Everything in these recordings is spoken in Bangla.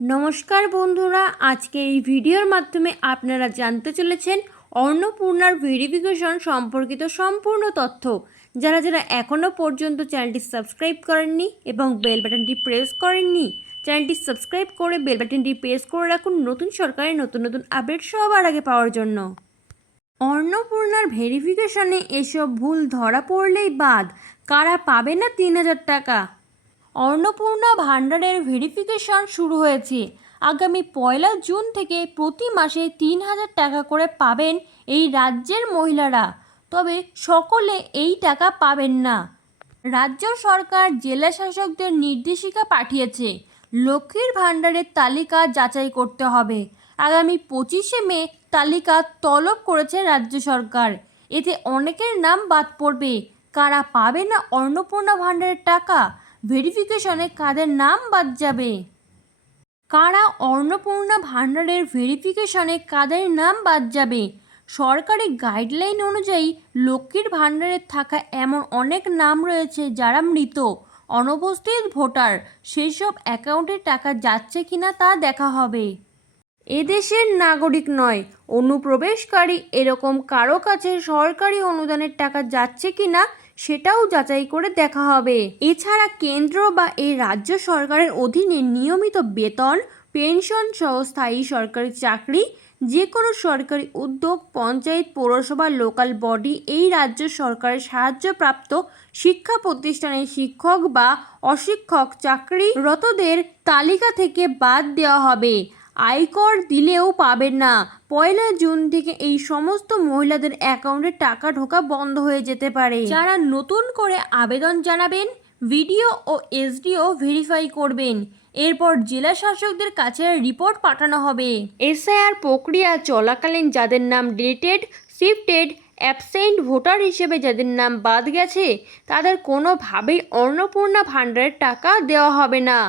নমস্কার বন্ধুরা, আজকে এই ভিডিওর মাধ্যমে আপনারা জানতে চলেছেন অন্নপূর্ণার ভেরিফিকেশন সম্পর্কিত সম্পূর্ণ তথ্য। যারা যারা এখনও পর্যন্ত চ্যানেলটি সাবস্ক্রাইব করেননি এবং বেল বাটনটি প্রেস করেননি, চ্যানেলটি সাবস্ক্রাইব করে বেল বাটনটি প্রেস করে রাখুন নতুন সরকারের নতুন নতুন আপডেট সবার আগে পাওয়ার জন্য। অন্নপূর্ণার ভেরিফিকেশনে এসব ভুল ধরা পড়লেই বাদ, কারা পাবে না ৩,০০০ টাকা। অন্নপূর্ণা ভাণ্ডারের ভেরিফিকেশন শুরু হয়েছে। আগামী ১ জুন থেকে প্রতি মাসে ৩,০০০ টাকা করে পাবেন এই রাজ্যের মহিলারা। তবে সকলে এই টাকা পাবেন না। রাজ্য সরকার জেলা শাসকদের নির্দেশিকা পাঠিয়েছে, লক্ষ্মীর ভাণ্ডারের তালিকা যাচাই করতে হবে। আগামী ২৫শে মে তালিকা তলব করেছে রাজ্য সরকার। এতে অনেকের নাম বাদ পড়বে। কারা পাবে না অন্নপূর্ণা ভাণ্ডারের টাকা? ভেরিফিকেশনে কাদের নাম বাদ যাবে? কারা অন্নপূর্ণা ভাণ্ডারের ভেরিফিকেশনে কাদের নাম বাদ যাবে? সরকারি গাইডলাইন অনুযায়ী লক্ষ্মীর ভাণ্ডারে থাকা এমন অনেক নাম রয়েছে যারা মৃত, অনুপস্থিত ভোটার। সেই সব অ্যাকাউন্টে টাকা যাচ্ছে কিনা তা দেখা হবে। এদেশের নাগরিক নয়, অনুপ্রবেশকারী এরকম কারো কাছে সরকারি অনুদানের টাকা যাচ্ছে কিনা সেটাও যাচাই করে দেখা হবে। এছাড়া কেন্দ্র বা এই রাজ্য সরকারের অধীনে নিয়মিত বেতন, পেনশন সহ স্থায়ী সরকারি চাকরি, যে কোনো সরকারি উদ্যোগ, পঞ্চায়েত, পৌরসভা, লোকাল বডি, এই রাজ্য সরকারের সাহায্যপ্রাপ্ত শিক্ষা প্রতিষ্ঠানের শিক্ষক বা অশিক্ষক চাকরিরতদের তালিকা থেকে বাদ দেওয়া হবে। আয়কর দিলেও পাবেন না। ১ জুন থেকে এই সমস্ত মহিলাদের অ্যাকাউন্টে টাকা ঢোকা বন্ধ হয়ে যেতে পারে। যারা নতুন করে আবেদন জানাবেন, ভিডিও ও এসডিও ভেরিফাই করবেন। এরপর জেলা শাসকদের কাছে রিপোর্ট পাঠানো হবে। এসআইআর প্রক্রিয়া চলাকালীন যাদের নাম ডিলিটেড, শিফটেড, অ্যাবসেন্ট ভোটার হিসেবে যাদের নাম বাদ গেছে তাদের কোনোভাবেই অন্নপূর্ণা ভাণ্ডারের টাকা দেওয়া হবে না।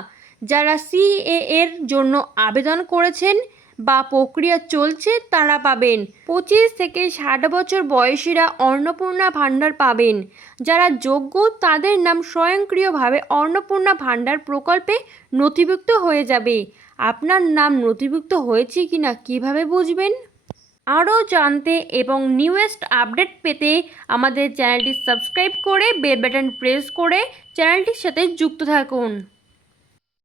যারা সিএএ এর জন্য আবেদন করেছেন বা প্রক্রিয়া চলছে তারা পাবেন। ২৫ থেকে ৬০ বছর বয়সীরা অন্নপূর্ণা ভাণ্ডার পাবেন। যারা যোগ্য তাদের নাম স্বয়ংক্রিয়ভাবে অন্নপূর্ণা ভাণ্ডার প্রকল্পে নথিভুক্ত হয়ে যাবে। আপনার নাম নথিভুক্ত হয়েছে কিনা কিভাবে বুঝবেন? আরও জানতে এবং নিউয়েস্ট আপডেট পেতে আমাদের চ্যানেলটি সাবস্ক্রাইব করে বেল বাটন প্রেস করে চ্যানেলটির সাথে যুক্ত থাকুন।